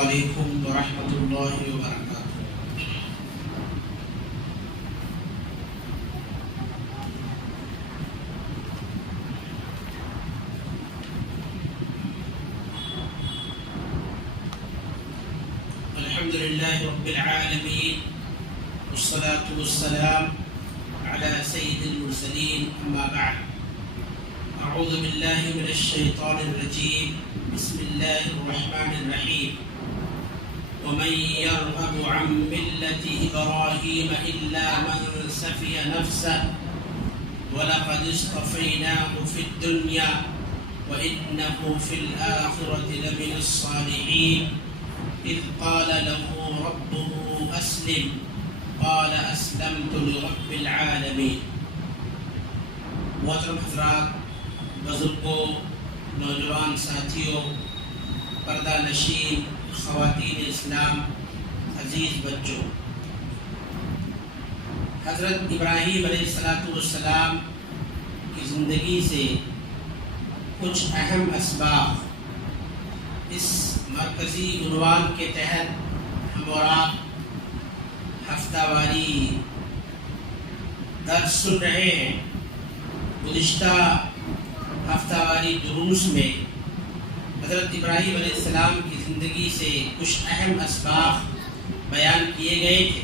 علیکم ورحمۃ اللہ وبرکاتہ۔ الحمد للہ رب العالمین والصلاة والسلام على سید المرسلین، اما بعد۔ اعوذ باللہ من الشیطان الرجیم، بسم اللہ الرحمن الرحیم۔ ومن يرغب عن ملة إبراهيم إلا من سفي نفسه ولقد اصطفيناه في الدنيا وإنه في الآخرة لمن الصالحين إذ قال له ربه أسلم قال أسلمت لرب العالمين۔ محترم حضرات، بزرگوں، نوجوان ساتھیوں، پردہ نشین خواتین اسلام، عزیز بچوں، حضرت ابراہیم علیہ السلام کی زندگی سے کچھ اہم اسباق اس مرکزی عنوان کے تحت ہم اور آپ ہفتہ واری درس سن رہے ہیں۔ گزشتہ ہفتہ واری دروس میں حضرت ابراہیم علیہ السلام کی زندگی سے کچھ اہم اسباق بیان کیے گئے تھے۔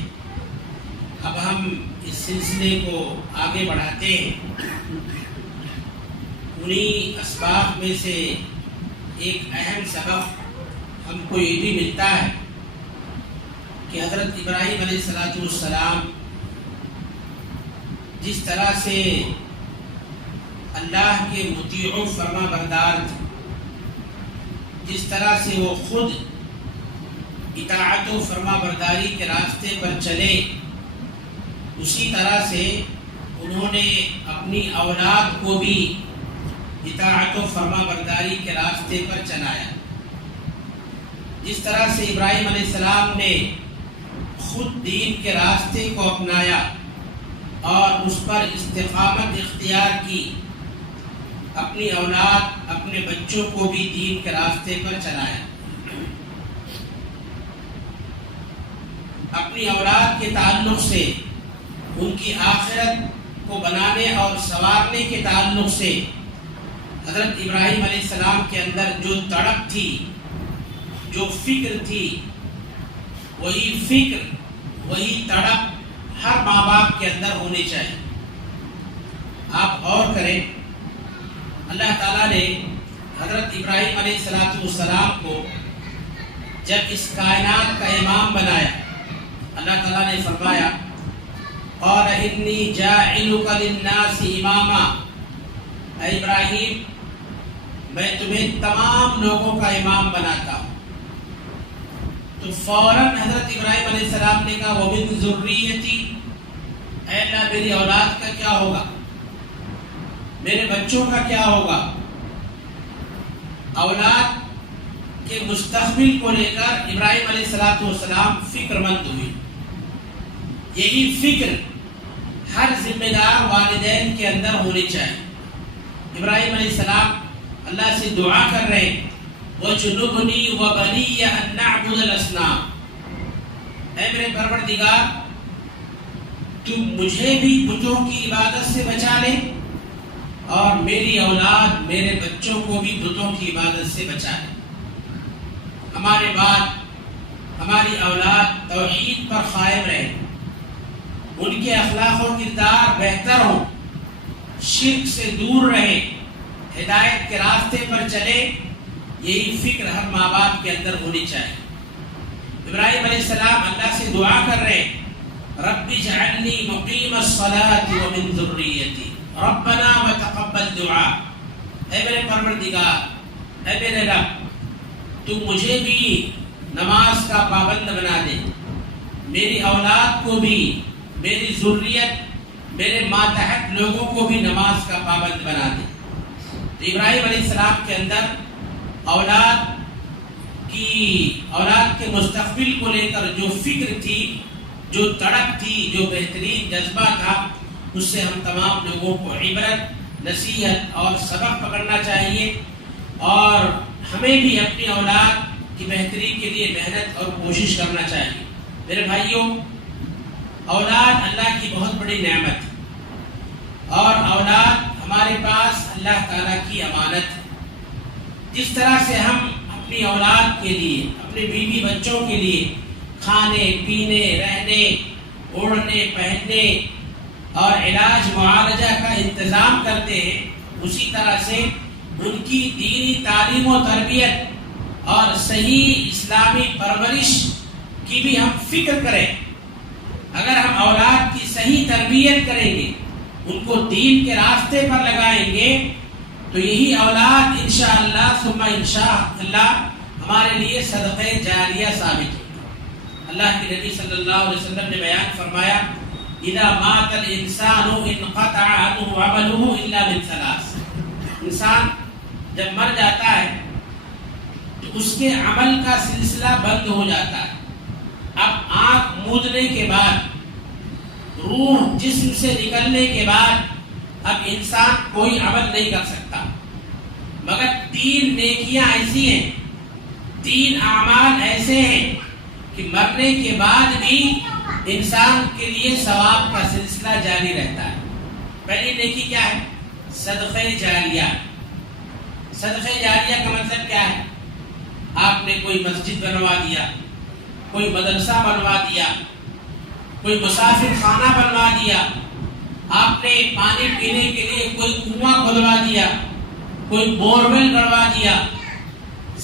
اب ہم اس سلسلے کو آگے بڑھاتے ہیں۔ انہی اسباق میں سے ایک اہم سبق ہم کو یہ بھی ملتا ہے کہ حضرت ابراہیم علیہ السلام جس طرح سے اللہ کے مطیع و فرما بردار تھے، جس طرح سے وہ خود اطاعت و فرما برداری کے راستے پر چلے، اسی طرح سے انہوں نے اپنی اولاد کو بھی اطاعت و فرما برداری کے راستے پر چلایا۔ جس طرح سے ابراہیم علیہ السلام نے خود دین کے راستے کو اپنایا اور اس پر استقامت اختیار کی، اپنی اولاد، اپنے بچوں کو بھی دین کے راستے پر چلایا۔ اپنی اولاد کے تعلق سے، ان کی آخرت کو بنانے اور سنوارنے کے تعلق سے حضرت ابراہیم علیہ السلام کے اندر جو تڑپ تھی، جو فکر تھی، وہی فکر، وہی تڑپ ہر ماں باپ کے اندر ہونی چاہیے۔ آپ غور کریں، اللہ تعالیٰ نے حضرت ابراہیم علیہ السلام کو جب اس کائنات کا امام بنایا، اللہ تعالیٰ نے فرمایا قال انی جاعلک للناس اماما، اے ابراہیم میں تمہیں تمام لوگوں کا امام بناتا ہوں۔ تو فوراً حضرت ابراہیم علیہ السلام نے کہا ومن ذریتی، اے اللہ میری اولاد کا کیا ہوگا، میرے بچوں کا کیا ہوگا؟ اولاد کے مستقبل کو لے کر ابراہیم علیہ السلام فکر مند ہوئی۔ یہی فکر ہر ذمہ دار والدین کے اندر ہونی چاہیے۔ ابراہیم علیہ السلام اللہ سے دعا کر رہے ہیں وَجْنُبْنِي وَبَنِيَّ أَن نَّعْبُدَ الْأَصْنَامَ، اے میرے پروردگار تم مجھے بھی بتوں کی عبادت سے بچا لے اور میری اولاد، میرے بچوں کو بھی بتوں کی عبادت سے بچا لے۔ ہمارے بعد ہماری اولاد توحید پر قائم رہے، ان کے اخلاق و کردار بہتر ہوں، شرک سے دور رہے، ہدایت کے راستے پر چلے، یہی فکر ہر ماں باپ کے اندر ہونی چاہیے۔ ابراہیم علیہ السلام اللہ سے دعا کر رہے رب اجعلنی مقیم الصلاة ومن ذریتی ربنا وتقبل دعا، اے میرے پروردگار، اے میرے رب تو مجھے بھی نماز کا پابند بنا دے، میری اولاد کو بھی، میری ذریت، میرے ماتحت لوگوں کو بھی نماز کا پابند بنا دے۔ تو ابراہیم علیہ السلام کے اندر اولاد کے مستقبل کو لے کر جو فکر تھی، جو تڑپ تھی، جو بہترین جذبہ تھا، اس سے ہم تمام لوگوں کو عبرت، نصیحت اور سبق پکڑنا چاہیے، اور ہمیں بھی اپنی اولاد کی بہتری کے لیے محنت اور کوشش کرنا چاہیے۔ میرے بھائیوں، اولاد اللہ کی بہت بڑی نعمت ہے، اور اولاد ہمارے پاس اللہ تعالیٰ کی امانت ہے۔ جس طرح سے ہم اپنی اولاد کے لیے، اپنے بیوی بچوں کے لیے کھانے پینے، رہنے، اوڑھنے پہننے اور علاج معالجہ کا انتظام کرتے ہیں، اسی طرح سے ان کی دینی تعلیم و تربیت اور صحیح اسلامی پرورش کی بھی ہم فکر کریں۔ اگر ہم اولاد کی صحیح تربیت کریں گے، ان کو دین کے راستے پر لگائیں گے، تو یہی اولاد انشاءاللہ ثم انشاءاللہ ہمارے لیے صدقہ جاریہ ثابت ہوگی۔ اللہ کے نبی صلی اللہ علیہ وسلم نے بیان فرمایا، اذا مات الانسان انقطع عنه عمله الا من ثلاث۔ انسان جب مر جاتا ہے تو اس کے عمل کا سلسلہ بند ہو جاتا ہے۔ اب آنکھ موندنے کے بعد، روح جسم سے نکلنے کے بعد اب انسان کوئی عمل نہیں کر سکتا، مگر تین نیکیاں ایسی ہیں، تین اعمال ایسے ہیں کہ مرنے کے بعد بھی انسان کے لیے ثواب کا سلسلہ جاری رہتا ہے۔ پہلی نیکی کیا ہے؟ صدقہ جاریہ۔ صدقہ جاریہ کا مطلب کیا ہے؟ آپ نے کوئی مسجد بنوا دیا، کوئی مدرسہ بنوا دیا، کوئی مسافر خانہ بنوا دیا، آپ نے پانی پینے کے لیے کوئی کنواں کھدوا دیا، کوئی بورویل کروا دیا،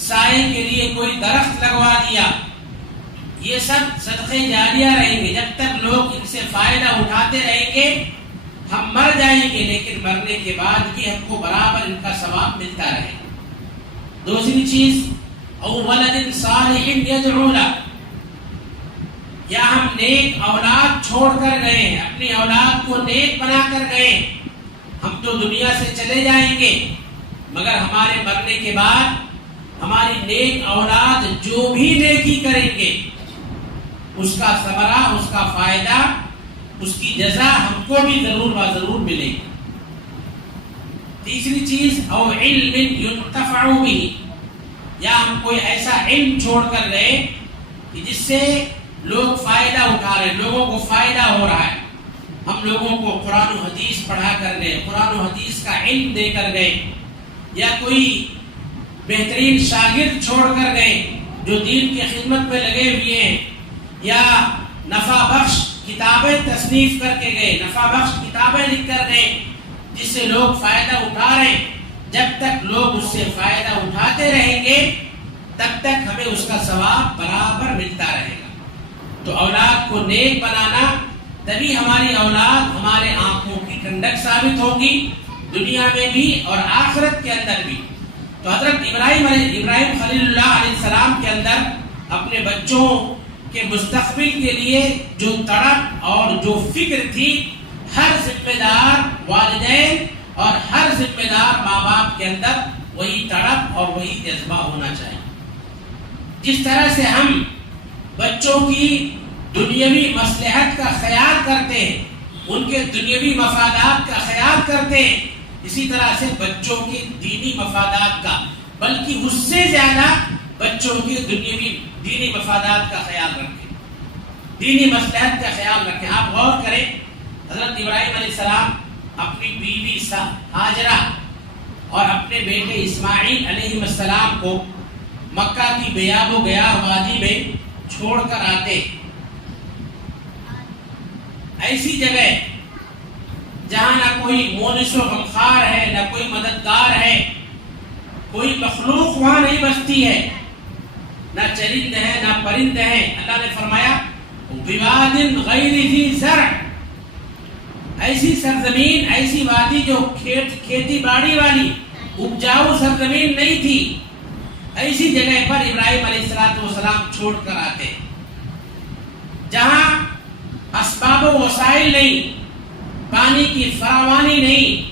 سائے کے لیے کوئی درخت لگوا دیا۔ یہ سب صدقے جاریہ رہیں گے۔ جب تک لوگ ان سے فائدہ اٹھاتے رہیں گے، ہم مر جائیں گے، لیکن مرنے کے بعد بھی ہم کو برابر ان کا ثواب ملتا رہے گا۔ دوسری چیز، او ولد صالح یدعو لہ، یا ہم نیک اولاد چھوڑ کر گئے ہیں، اپنی اولاد کو نیک بنا کر گئے، ہم تو دنیا سے چلے جائیں گے، مگر ہمارے مرنے کے بعد ہماری نیک اولاد جو بھی نیکی کریں گے، اس کا ثمرہ، اس کا فائدہ، اس کی جزا ہم کو بھی ضرور ضرور ملے گی۔ تیسری چیز، او علم ينتفع به، یا ہم کوئی ایسا علم چھوڑ کر گئے کہ جس سے لوگ فائدہ اٹھا رہے، لوگوں کو فائدہ ہو رہا ہے۔ ہم لوگوں کو قرآن و حدیث پڑھا کر گئے، قرآن و حدیث کا علم دے کر گئے، یا کوئی بہترین شاگرد چھوڑ کر گئے جو دین کی خدمت پہ لگے ہوئے ہیں، یا نفع بخش کتابیں تصنیف کر کے گئے، نفع بخش کتابیں لکھ کر گئے جس سے لوگ فائدہ اٹھا رہے ہیں۔ جب تک لوگ اس سے فائدہ اٹھاتے رہیں گے، تب تک ہمیں اس کا ثواب برابر ملتا رہے گا۔ تو اولاد کو نیک بنانا، تبھی ہماری اولاد ہمارے آنکھوں کی ٹھنڈک ثابت ہوگی، دنیا میں بھی اور آخرت کے اندر بھی۔ تو حضرت ابراہیم خلیل اللہ علیہ السلام کے اندر اپنے بچوں کے مستقبل کے لیے جو تڑپ اور جو فکر تھی، ہر ذمہ دار والدین اور ہر ذمہ دار ماں باپ کے اندر وہی تڑپ اور وہی جذبہ ہونا چاہیے۔ جس طرح سے ہم بچوں کی دنیاوی مصلحت کا خیال کرتے ہیں، ان کے دنیاوی مفادات کا خیال کرتے ہیں، اسی طرح سے بچوں کے دینی مفادات کا، بلکہ اس سے زیادہ بچوں کے دینی مفادات کا خیال رکھیں، دینی مصلحت کا خیال رکھیں۔ آپ غور کریں، حضرت ابراہیم علیہ السلام اپنی بیوی ہاجرہ اور اپنے بیٹے اسماعیل علیہ السلام کو مکہ کی بیاب و گیار وادی میں چھوڑ کر آتے، ایسی جگہ جہاں نہ کوئی مونس و غمخوار ہے، نہ کوئی مددگار ہے، کوئی مخلوق وہاں نہیں بستی ہے، نہ چرند ہے نہ پرند ہے۔ اللہ نے فرمایا بواد غیر ذی زرع، ایسی سرزمین، ایسی وادی جو کھیتی باڑی والی اپجاؤ سرزمین نہیں تھی، ایسی جگہ پر ابراہیم علیہ السلام چھوڑ کر آتے، جہاں اسباب و وسائل نہیں، پانی کی فراوانی نہیں،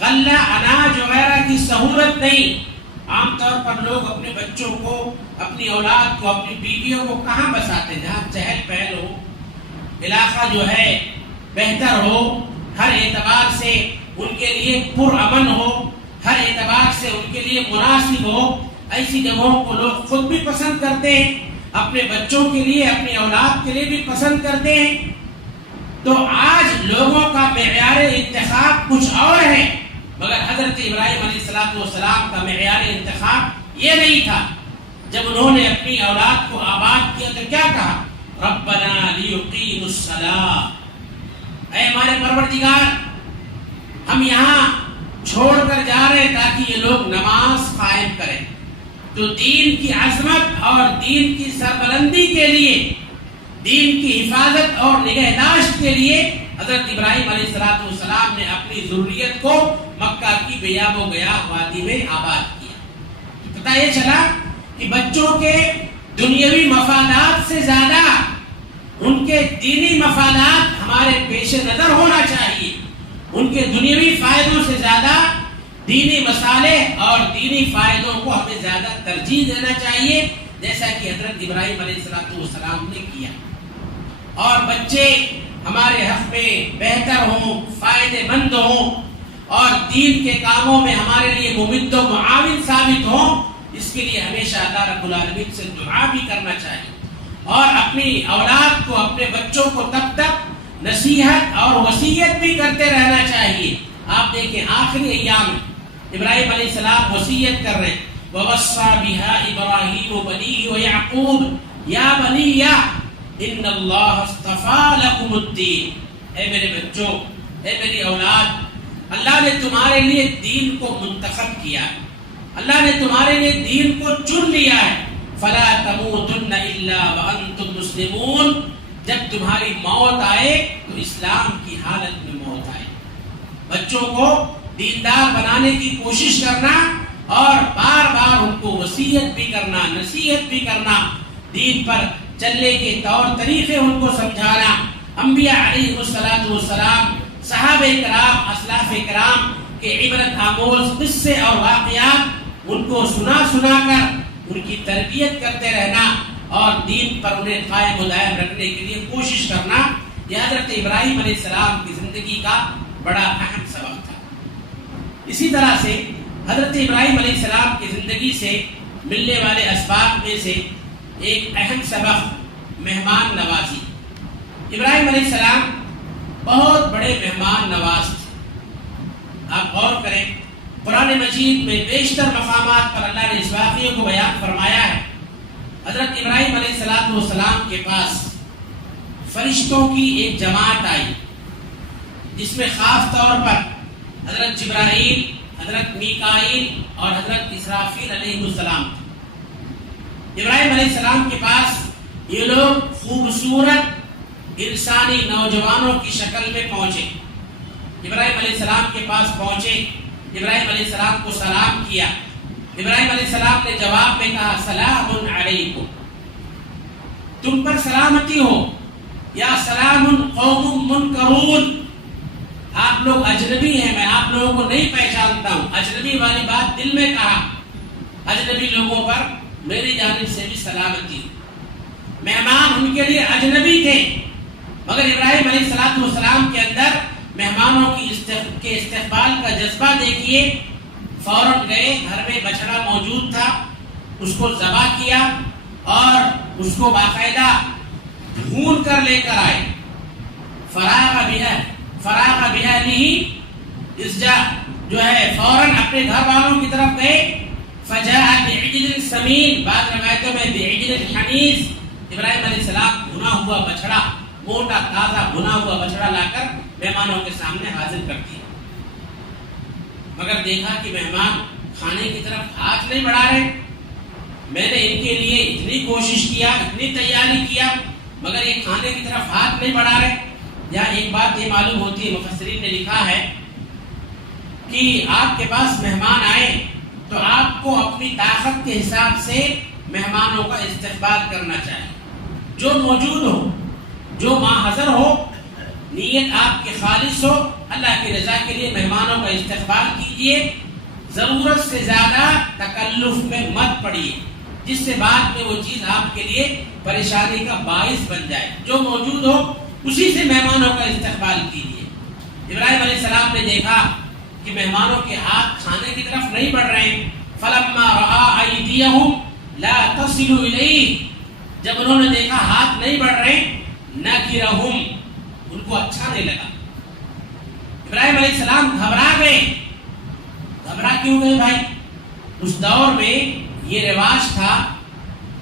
غلہ اناج وغیرہ کی سہولت نہیں۔ عام طور پر لوگ اپنے بچوں کو، اپنی اولاد کو، اپنی بیویوں کو کہاں بساتے؟ جہاں چہل پہل ہو، علاقہ جو ہے بہتر ہو، ہر اعتبار سے ان کے لیے پرامن ہو، ہر اعتبار سے ان کے لیے مناسب ہو، ایسی جگہوں کو لوگ خود بھی پسند کرتے ہیں، اپنے بچوں کے لیے، اپنی اولاد کے لیے بھی پسند کرتے ہیں۔ تو آج لوگوں کا معیار انتخاب کچھ اور ہے، مگر حضرت ابراہیم علیہ السلام کا معیار انتخاب یہ نہیں تھا۔ جب انہوں نے اپنی اولاد کو آباد کیا تو کیا کہا؟ ربنا لیقیموا الصلاۃ، اے ہمارے پروردگار، ہم یہاں چھوڑ کر جا رہے ہیں تاکہ یہ لوگ نماز قائم کریں۔ تو دین کی عظمت اور دین کی سربلندی کے لیے، دین کی حفاظت اور نگہداشت کے لیے حضرت ابراہیم علیہ السلام نے اپنی ذریت کو مکہ کی بیاب و گیا وادی میں آباد کیا۔ پتہ یہ چلا کہ بچوں کے دنیاوی مفادات سے زیادہ ان کے دینی مفادات ہمارے پیش نظر ہونا چاہیے۔ ان کے دنیاوی فائدوں سے زیادہ دینی مصالح اور دینی فائدوں کو ہمیں زیادہ ترجیح دینا چاہیے، جیسا کہ حضرت ابراہیم علیہ السلام نے کیا۔ اور بچے ہمارے حق میں بہتر ہوں، فائدے مند ہوں اور دین کے کاموں میں ہمارے لیے ممد و معاون ثابت ہوں، اس کے لیے ہمیشہ اللہ رب العالمین سے دعا بھی کرنا چاہیے، اور اپنی اولاد کو، اپنے بچوں کو تب تک نصیحت اور وصیت بھی کرتے رہنا چاہیے۔ آپ دیکھیں آخری ایام میں ابراہیم علیہ السلام وصیت کر رہے ہیں، وَوَصَّى بِهَا إِبْرَاهِيمُ بَنِيهِ وَيَعْقُوبُ يَا بَنِيَّ إِنَّ اللَّهَ اصْطَفَىٰ لَكُمُ الدِّينَ، اے میرے بچوں، اے میری اولاد، اللہ نے تمہارے لیے دین کو منتخب کیا ہے، اللہ نے تمہارے لیے دین کو چن لیا ہے۔ فَلَا تَمُوتُنَّ إِلَّا وَأَنْتُمْ مُسْلِمُونَ، جب تمہاری موت آئے تو اسلام کی حالت میں موت آئے۔ بچوں کو دیندار بنانے کی کوشش کرنا اور بار بار ان کو وصیت بھی کرنا، نصیحت بھی کرنا، دین پر چلنے کے طور طریقے ان کو سمجھانا۔ انبیاء علیہ السلام، صحابہ کرام، اسلاف کرام کے عبرت آموز قصے اور واقعات ان کو سنا کر ان کی تربیت کرتے رہنا اور دین پر انہیں قائم و دائم رکھنے کے لیے کوشش کرنا، یہ حضرت ابراہیم علیہ السلام کی زندگی کا بڑا اہم سبق تھا۔ اسی طرح سے حضرت ابراہیم علیہ السلام کی زندگی سے ملنے والے اسباب میں سے ایک اہم سبق مہمان نوازی۔ ابراہیم علیہ السلام بہت بڑے مہمان نواز تھے۔ آپ غور کریں، قرآن مجید میں بیشتر مقامات پر اللہ نے اس واقعے کو بیان فرمایا ہے۔ حضرت ابراہیم علیہ السلام کے پاس فرشتوں کی ایک جماعت آئی، جس میں خاص طور پر حضرت جبرائیل، حضرت میکائیل اور حضرت اسرافیل علیہ السلام تھے۔ ابراہیم علیہ السلام کے پاس یہ لوگ خوبصورت انسانی نوجوانوں کی شکل میں پہنچے۔ ابراہیم علیہ السلام کے پاس پہنچے، ابراہیم علیہ السلام کو سلام کیا۔ ابراہیم علیہ السلام نے جواب میں کہا سلام علیکم، تم پر سلامتی ہو، یا سلام قوم منکرون، آپ لوگ اجنبی ہیں، میں آپ لوگوں کو نہیں پہچانتا ہوں۔ اجنبی والی بات دل میں کہا، اجنبی لوگوں پر میری جانب سے بھی سلامتی۔ مہمان ان کے لیے اجنبی تھے، مگر ابراہیم علیہ السلام کے اندر مہمانوں کے استقبال کا جذبہ دیکھیے۔ فوراً گئے، گھر میں بچڑا موجود تھا، اس کو ذبح کیا اور اس کو باقاعدہ بھون کر لے کر آئے۔ فراغ بِأَهْلِهِ، اس جا جو ہے فوراً اپنے گھر والوں کی طرف گئے۔ فَجَاءَ بِعِجْلٍ سَمِينٍ، بعض روایتوں میں بِعِجْلٍ حَنِيذٍ، ابراہیم علیہ السلام بھنا ہوا بچڑا، موٹا تازہ بھنا ہوا بچڑا لا کر مہمانوں کے سامنے حاضر کر دیا۔ مگر دیکھا کہ مہمان کھانے کی طرف ہاتھ نہیں بڑھا رہے۔ میں نے ان کے لیے اتنی کوشش کیا، اتنی تیاری کیا، مگر یہ کھانے کی طرف ہاتھ نہیں بڑھا رہے۔ یہاں ایک بات یہ معلوم ہوتی ہے، مفسرین نے لکھا ہے کہ آپ کے پاس مہمان آئے تو آپ کو اپنی طاقت کے حساب سے مہمانوں کا استقبال کرنا چاہیے۔ جو موجود ہو، جو ماحضر ہو، نیت آپ کی خالص ہو، اللہ کی رضا کے لیے مہمانوں کا استقبال کیجیے۔ ضرورت سے زیادہ تکلف میں مت پڑیے، جس سے بعد میں وہ چیز آپ کے لیے پریشانی کا باعث بن جائے۔ جو موجود ہو اسی سے مہمانوں کا استقبال کیجیے۔ ابراہیم علیہ السلام نے دیکھا کہ مہمانوں کے ہاتھ کھانے کی طرف نہیں بڑھ رہے ہیں۔ فلما رأى أيديهم لا تصل إليه، جب انہوں نے دیکھا ہاتھ نہیں بڑھ رہے، نکرہم، ان کو اچھا نہیں لگا. ابراہیم علیہ السلام گھبرا گئے. گھبرا کیوں گئے بھائی؟ اس دور میں یہ رواج تھا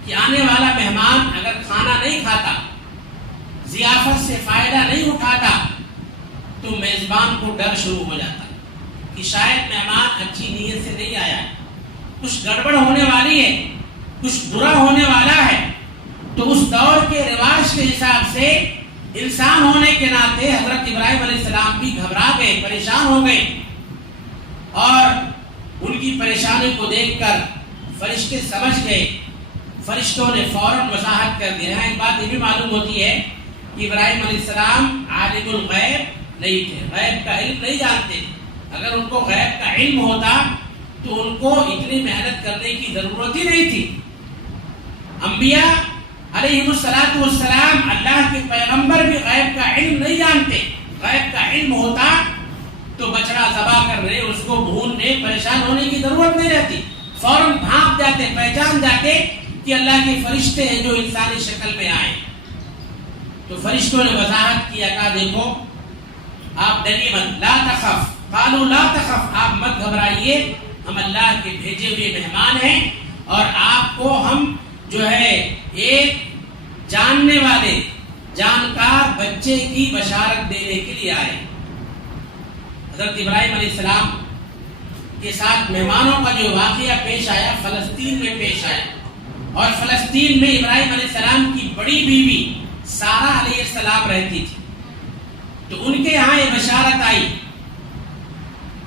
کہ آنے والا مہمان اگر کھانا نہیں کھاتا، ضیافت سے فائدہ نہیں اٹھاتا، تو میزبان کو ڈر شروع ہو جاتا کہ شاید مہمان اچھی نیت سے نہیں آیا ہے، کچھ گڑبڑ ہونے والی ہے، کچھ برا ہونے والا ہے. تو اس دور کے رواج کے حساب سے انسان ہونے کے ناطے حضرت ابراہیم علیہ السلام بھی گھبرا گئے، پریشان ہو گئے. اور ان کی پریشانی کو دیکھ کر فرشتے سمجھ گئے. فرشتوں نے فوراً وضاحت کر دیا. ایک بات یہ بھی معلوم ہوتی ہے کہ ابراہیم علیہ السلام عالم الغیب نہیں تھے، غیب کا علم نہیں جانتے. اگر ان کو غیب کا علم ہوتا تو ان کو اتنی محنت کرنے کی ضرورت ہی نہیں تھی. انبیاء علیہ السلام اللہ کے پیغمبر بھی غیب کا علم نہیں جانتے. غیب کا علم ہوتا تو بچڑا ذبح کرنے، اس کو بھوننے، پریشان ہونے کی ضرورت نہیں رہتی. فوراً بھانپ جاتے، پہچان جاتے کہ اللہ کے فرشتے ہیں جو انسانی شکل میں آئے. تو فرشتوں نے وضاحت کیا، کہا دیکھو آپ ڈریے مت، لا تخف، قالوا لا تخف، آپ مت گھبرائیے، ہم اللہ کے بھیجے ہوئے مہمان ہیں اور آپ کو ہم جو ہے ایک جاننے والے جانکار بچے کی بشارت دینے کے لیے آئے. حضرت ابراہیم علیہ السلام کے ساتھ مہمانوں کا جو واقعہ پیش آیا فلسطین میں پیش آیا. اور فلسطین میں ابراہیم علیہ السلام کی بڑی بیوی سارہ علیہ السلام رہتی تھی. تو ان کے یہاں یہ بشارت آئی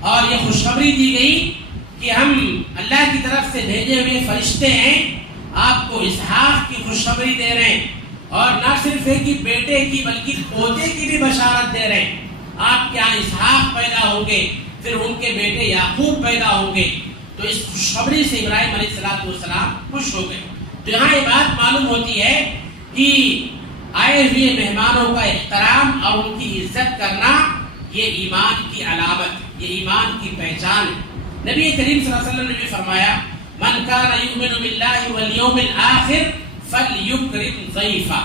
اور یہ خوشخبری دی گئی کہ ہم اللہ کی طرف سے بھیجے ہوئے فرشتے ہیں، آپ کو اسحاق کی خوشخبری دے رہے ہیں. اور نہ صرف ایک ہی بیٹے کی بلکہ پوتے کی بھی بشارت دے رہے ہیں. آپ کے یہاں اسحاق پیدا ہوں گے، پھر ان کے بیٹے یعقوب پیدا ہوں گے. تو اس خوشخبری سے ابراہیم علیہ السلام خوش ہو گئے. تو یہاں یہ بات معلوم ہوتی ہے کہ آئے ہوئے مہمانوں کا احترام اور ان کی عزت کرنا یہ ایمان کی علامت، یہ ایمان کی پہچان ہے. نبی کریم صلی اللہ علیہ وسلم نے بھی فرمایا من کان یؤمن باللہ والیوم الآخر فلیکرم ضیفہ،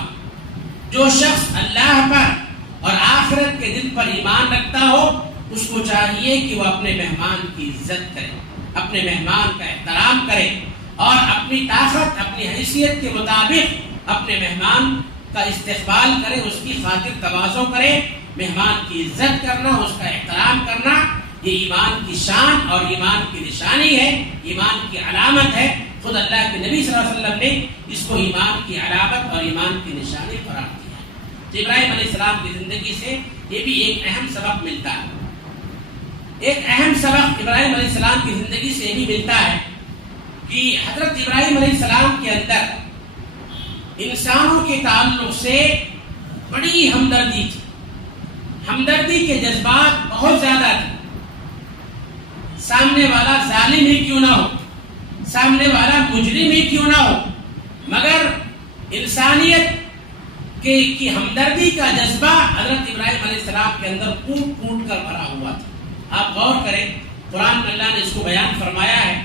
جو شخص اللہ پر اور آخرت کے دن پر ایمان رکھتا ہو اس کو چاہیے کہ وہ اپنے مہمان کی عزت کرے، اپنے مہمان کا احترام کرے اور اپنی طاقت، اپنی حیثیت کے مطابق اپنے مہمان کا استقبال کرے، اس کی خاطر تواضع کرے. مہمان کی عزت کرنا، اس کا احترام کرنا یہ ایمان کی شان اور ایمان کی نشانی ہے، ایمان کی علامت ہے. خود اللہ کے نبی صلی اللہ علیہ وسلم نے اس کو ایمان کی علامت اور ایمان کی نشانی قرار دیا. تو ابراہیم علیہ السلام کی زندگی سے یہ بھی ایک اہم سبق ملتا ہے. ایک اہم سبق ابراہیم علیہ السلام کی زندگی سے یہ بھی ملتا ہے کہ حضرت ابراہیم علیہ السلام کے اندر انسانوں کے تعلق سے بڑی ہمدردی تھی. ہمدردی کے جذبات بہت زیادہ تھے. سامنے والا ظالم ہی کیوں نہ ہو، سامنے والا مجرم ہی کیوں نہ ہو، مگر انسانیت کی ہمدردی کا جذبہ حضرت ابراہیم علیہ السلام کے اندر کوٹ کوٹ کر بھرا ہوا تھا. آپ غور کریں، قرآن میں اللہ نے اس کو بیان فرمایا ہے.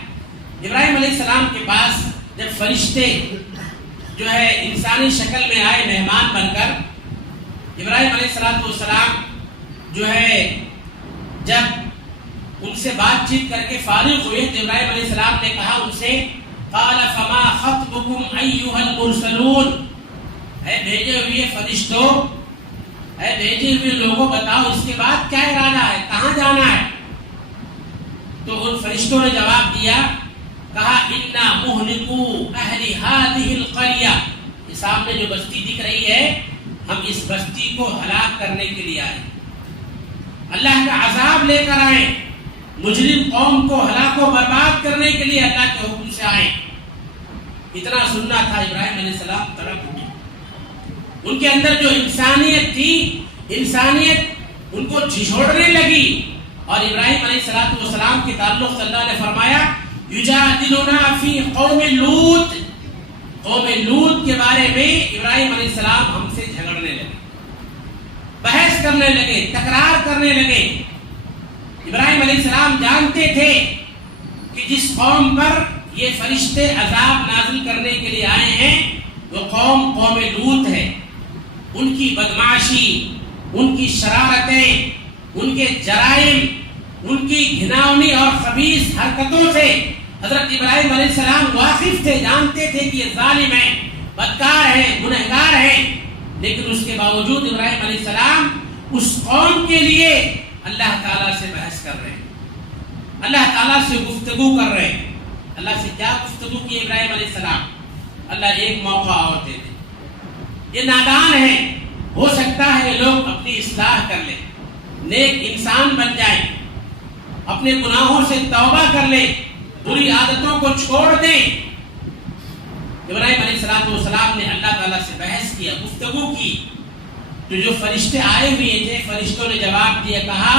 ابراہیم علیہ السلام کے پاس جب فرشتے جو ہے انسانی شکل میں آئے مہمان بن کر، ابراہیم علیہ السلام جو ہے جب ان سے بات چیت کر کے فارغ ہوئے تو ابراہیم علیہ السلام نے کہا ان سے قال فما خطبكم ایھا المرسلون، اے بھیجے ہوئے فرشتوں، اے بھیجے ہوئے لوگوں بتاؤ اس کے بعد کیا ارادہ ہے، کہاں جانا ہے. تو ان فرشتوں نے جواب دیا، کہا انا مہلکو اہل هذه القرية، یہ سامنے جو بستی دکھ رہی ہے ہم اس بستی کو ہلاک کرنے کے لیے آئے، اللہ کا عذاب لے کر آئے، مجرم قوم کو ہلاک و برباد کرنے کے لیے اللہ کے حکم سے آئے. اتنا سننا تھا. ابراہیم علیہ السلام تڑپ اٹھے. ان کے اندر جو انسانیت تھی، انسانیت ان کو جھنجھوڑنے لگی. اور ابراہیم علیہ السلام کے تعلق سے اللہ نے فرمایا یجادلنا فی قوم لوط، قوم لوط کے بارے میں ابراہیم علیہ السلام ہم سے جھگڑنے لگے، بحث کرنے لگے، تکرار کرنے لگے. ابراہیم علیہ السلام جانتے تھے کہ جس قوم پر یہ فرشتے عذاب نازل کرنے کے لیے آئے ہیں وہ قوم لوط ہے. ان کی بدمعاشی، ان کی شرارتیں، ان کے جرائم، ان کی گھناؤنی اور خبیث حرکتوں سے حضرت ابراہیم علیہ السلام واقف تھے، جانتے تھے کہ یہ ظالم ہیں، بدکار ہیں، گنہگار ہیں. لیکن اس کے باوجود ابراہیم علیہ السلام اس قوم کے لیے اللہ تعالیٰ سے بحث کر رہے ہیں، اللہ تعالیٰ سے گفتگو کر رہے ہیں. اللہ سے کیا گفتگو کی ابراہیم علیہ السلام؟ اللہ ایک موقع اور دے دے. یہ نادان ہیں، ہو سکتا ہے یہ لوگ اپنی اصلاح کر لیں، نیک انسان بن جائیں، اپنے گناہوں سے توبہ کر لیں، بری عادتوں کو چھوڑ دیں. ابراہیم علیہ السلام نے اللہ تعالیٰ سے بحث کیا، گفتگو کی. تو جو فرشتے آئے ہوئے تھے، فرشتوں نے جواب دیا، کہا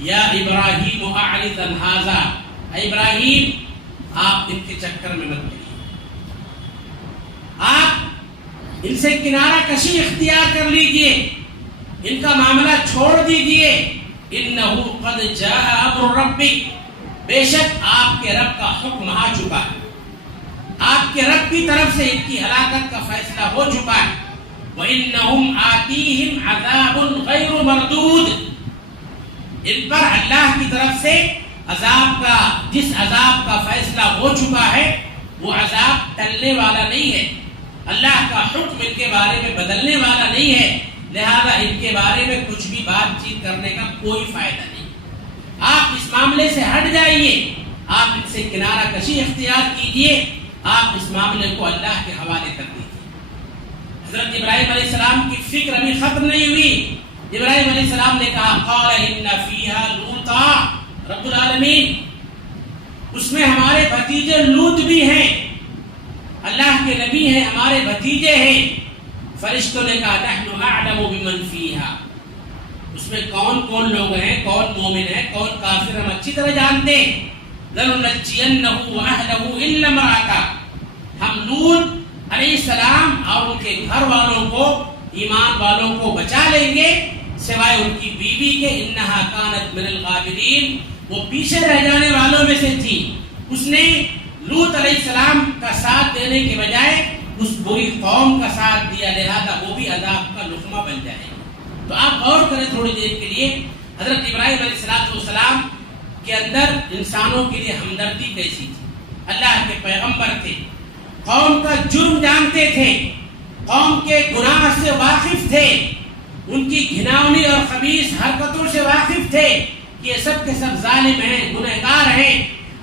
یا ابراہیم اعرض عن ھذا، اے ابراہیم آپ ان کے چکر میں مت پڑیے، آپ ان سے کنارہ کشی اختیار کر لیجئے، ان کا معاملہ چھوڑ دیجئے. انہ قد جاء امر ربک، بے شک آپ کے رب کا حکم آ چکا ہے، آپ کے رب کی طرف سے ان کی ہلاکت کا فیصلہ ہو چکا ہے. وَإِنَّهُمْ آتِيهِمْ عَذَابٌ غَيْرُ مَرْدُودٍ، ان پر اللہ کی طرف سے عذاب کا، جس عذاب کا فیصلہ ہو چکا ہے وہ عذاب ٹلنے والا نہیں ہے. اللہ کا حکم ان کے بارے میں بدلنے والا نہیں ہے، لہذا ان کے بارے میں کچھ بھی بات چیت کرنے کا کوئی فائدہ نہیں. آپ اس معاملے سے ہٹ جائیے، آپ ان سے کنارہ کشی اختیار کیجئے، آپ اس معاملے کو اللہ کے حوالے کر دیجیے. حضرت ابراہیم علیہ السلام کی فکر ابھی ختم نہیں ہوئی. ابراہیم علیہ السلام نے کہا قال ان فیہا لوطا، رب العالمین اس میں ہمارے بھتیجے لوط بھی ہیں، اللہ کے نبی ہیں، ہمارے بھتیجے ہیں. فرشتوں نے کہا نحن اعلم بمن فیہا، اس میں کون کون لوگ ہیں، کون مومن ہیں، کون کافر، ہم اچھی طرح جانتے ہیں. لننجینہ واہلہ الا امرأتہ، ہم لوط علیہ السلام اور ان کے گھر والوں کو، ایمان والوں کو بچا لیں گے سوائے ان کی بیوی کے. انہا کانت من الغابرین، وہ پیچھے رہ جانے والوں میں سے تھی. اس نے لوط علیہ السلام کا ساتھ دینے کے بجائے اس بری قوم کا ساتھ دیا، لہذا وہ بھی عذاب کا لقمہ بن جائے. تو آپ غور کریں تھوڑی دیر کے لیے، حضرت ابراہیم علیہ السلام کے اندر انسانوں کے لیے ہمدردی کیسی تھی. اللہ کے پیغمبر تھے، قوم کا جرم جانتے تھے، قوم کے گناہ سے واقف تھے، ان کی گھناؤنی اور خبیث حرکتوں سے واقف تھے کہ یہ سب کے سب ظالم ہیں، گنہگار ہیں،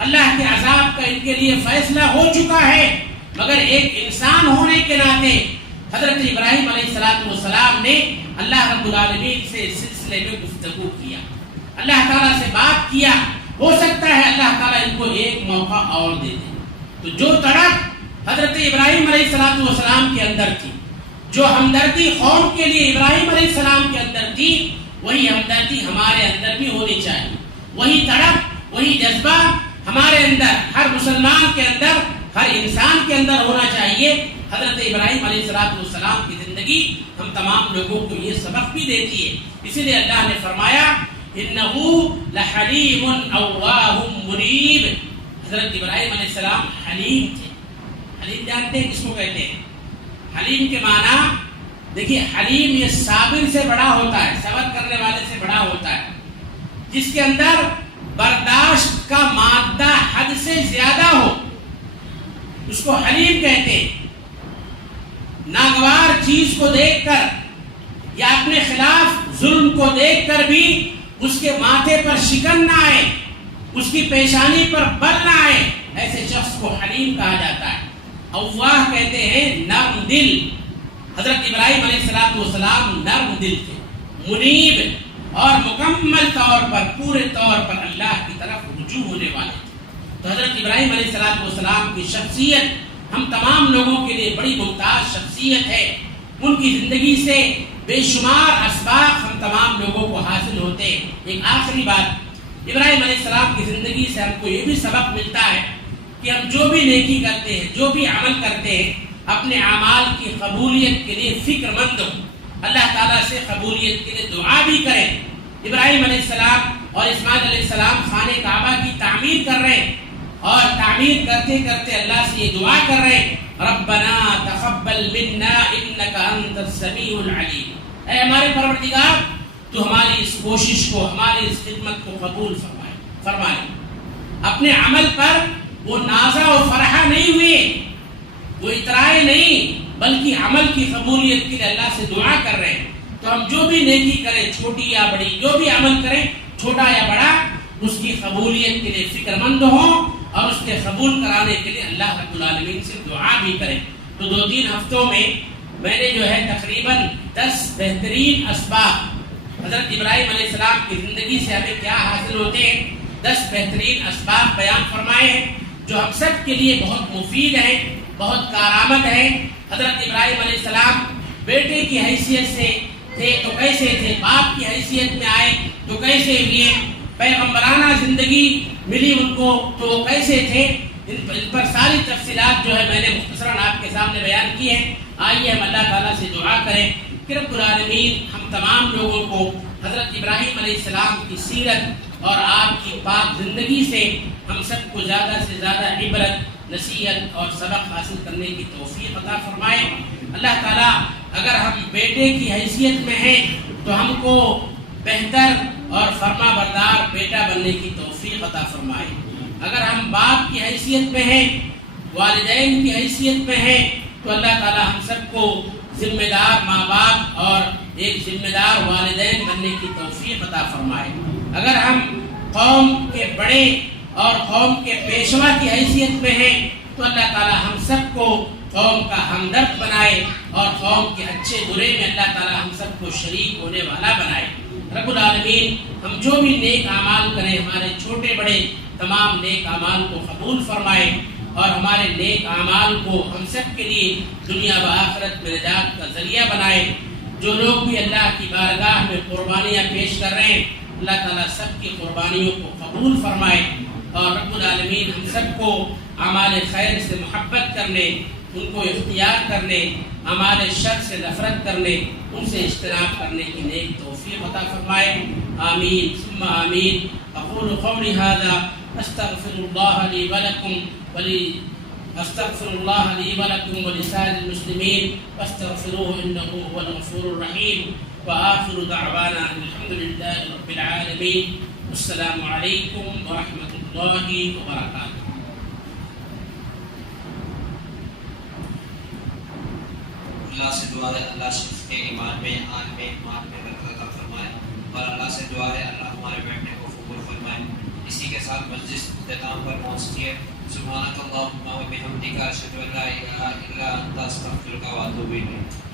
اللہ کے عذاب کا ان کے لیے فیصلہ ہو چکا ہے. مگر ایک انسان ہونے کے ناطے حضرت ابراہیم علیہ السلام نے اللہ رب العالمین سے اس سلسلے میں گفتگو کیا، اللہ تعالیٰ سے بات کیا. ہو سکتا ہے اللہ تعالیٰ ان کو ایک موقع اور دے دے. تو جو تڑپ حضرت ابراہیم علیہ السلام کے اندر تھی، جو ہمدردی قوم کے لیے ابراہیم علیہ السلام کے اندر تھی، وہی ہمدردی ہمارے اندر بھی ہونی چاہیے. وہی تڑپ، وہی جذبہ ہمارے اندر، ہر مسلمان کے اندر، ہر انسان کے اندر ہونا چاہیے. حضرت ابراہیم علیہ السلام کی زندگی ہم تمام لوگوں کو یہ سبق بھی دیتی ہے. اسی لیے اللہ نے فرمایا انہو لحلیم اواہ منیب. حضرت ابراہیم علیہ السلام حلیم تھے. حلیم جانتے ہیں کس کو کہتے ہیں؟ حلیم کے معنی دیکھیے، حلیم یہ صابر سے بڑا ہوتا ہے، صبر کرنے والے سے بڑا ہوتا ہے، جس کے اندر برداشت کا مادہ حد سے زیادہ ہو، اس کو حلیم کہتے ہیں. ناگوار چیز کو دیکھ کر یا اپنے خلاف ظلم کو دیکھ کر بھی اس کے ماتھے پر شکن نہ آئے، اس کی پیشانی پر بل نہ آئے، ایسے شخص کو حلیم کہا جاتا ہے. اواہ کہتے ہیں نرم دل. حضرت ابراہیم علیہ السلام نرم دل تھے، منیب اور مکمل طور پر، پورے طور پر اللہ کی طرف رجوع ہونے والے تھے. تو حضرت ابراہیم علیہ السلام کی شخصیت ہم تمام لوگوں کے لیے بڑی ممتاز شخصیت ہے. ان کی زندگی سے بے شمار اسباق ہم تمام لوگوں کو حاصل ہوتے ہیں. ایک آخری بات، ابراہیم علیہ السلام کی زندگی سے ہم کو یہ بھی سبق ملتا ہے کہ ہم جو بھی نیکی کرتے ہیں، جو بھی عمل کرتے ہیں، اپنے اعمال کی قبولیت کے لیے فکر مند ہو، اللہ تعالیٰ سے قبولیت کے لیے دعا بھی کریں. ابراہیم علیہ السلام اور اسماعیل علیہ السلام خانہ کعبہ کی تعمیر کر رہے ہیں اور تعمیر کرتے کرتے اللہ سے یہ دعا کر رہے ہیں ربنا تقبل منا انک انت السمیع العلیم، اے ہمارے پروردگار تو ہماری اس کوشش کو، ہماری اس خدمت کو قبول فرمائے۔ اپنے عمل پر وہ نازا و فرحہ نہیں ہوئے، وہ اترائے نہیں، بلکہ عمل کی قبولیت کے لیے اللہ سے دعا کر رہے ہیں۔ تو ہم جو بھی نیکی کریں، چھوٹی یا بڑی، جو بھی عمل کریں چھوٹا یا بڑا، اس کی قبولیت کے لیے فکر مند ہوں اور اس کے قبول کرانے کے لیے اللہ رب العالمین سے دعا بھی کریں۔ تو 2-3 ہفتوں میں نے جو ہے تقریباً 10 بہترین اسباب حضرت ابراہیم علیہ السلام کی زندگی سے ہمیں کیا حاصل ہوتے ہیں، 10 بہترین اسباب بیان فرمائے ہیں جو ہم سب کے لیے بہت مفید ہیں، بہت کارآمد ہیں۔ حضرت ابراہیم علیہ السلام بیٹے کی حیثیت سے تھے تو کیسے تھے، باپ کی حیثیت میں آئے تو کیسے ہوئے، پیغمبرانہ زندگی ملی ان کو تو وہ کیسے تھے، ان پر ساری تفصیلات جو ہے میں نے مختصراً آپ کے سامنے بیان کی ہے۔ آئیے ہم اللہ تعالیٰ سے دعا کریں کہ رب العالمین ہم تمام لوگوں کو حضرت ابراہیم علیہ السلام کی سیرت اور آپ کی پاک زندگی سے ہم سب کو زیادہ سے زیادہ عبرت، نصیحت اور سبق حاصل کرنے کی توفیق عطا فرمائے۔ اللہ تعالیٰ اگر ہم بیٹے کی حیثیت میں ہیں تو ہم کو بہتر اور فرما بردار بیٹا بننے کی توفیق عطا فرمائے۔ اگر ہم باپ کی حیثیت میں ہیں، والدین کی حیثیت میں ہیں، تو اللہ تعالیٰ ہم سب کو ذمہ دار ماں باپ اور ایک ذمہ دار والدین بننے کی توفیق عطا فرمائے۔ اگر ہم قوم کے بڑے اور قوم کے پیشوا کی حیثیت میں ہیں تو اللہ تعالیٰ ہم سب کو قوم کا ہمدرد بنائے اور قوم کے اچھے برے میں اللہ تعالیٰ ہم سب کو شریک ہونے والا بنائے۔ رب العالمین ہم جو بھی نیک اعمال کریں، ہمارے چھوٹے بڑے تمام نیک اعمال کو قبول فرمائے اور ہمارے نیک اعمال کو ہم سب کے لیے دنیا و آخرت میں نجات کا ذریعہ بنائے۔ جو لوگ بھی اللہ کی بارگاہ میں قربانیاں پیش کر رہے ہیں، اللہ تعالیٰ سب کی قربانیوں کو قبول فرمائے اور رب العالمین ہم سب کو اعمال خیر سے محبت کرنے، ان کو اختیار کرنے، اعمال شر سے نفرت کرنے، ان سے اجتناب کرنے کی نیک توفیق عطا فرمائے۔ آمین ثم آمین۔ اقول قولی ھذا استغفر اللہ لی ولکم ولسائر المسلمین فاستغفروه انه هو الغفور الرحیم وآخر دعوانا الحمد للہ رب العالمین۔ السلام علیکم ورحمۃ اللہ وبرکاتہ۔ اللہ سے دعا ہے اللہ شخص کے ایمان میں، آن میں، مال میں برکت عطا فرمائے، اور اللہ سے دعا ہے اللہ ہمارے بیٹھنے کو قبول فرمائے۔ اسی کے ساتھ مجلس اختتام پر پہنچتی ہے۔ سبحانک اللہم و بحمدک اشہد ان لا الہ الا انت استغفرک و اتوب الیک۔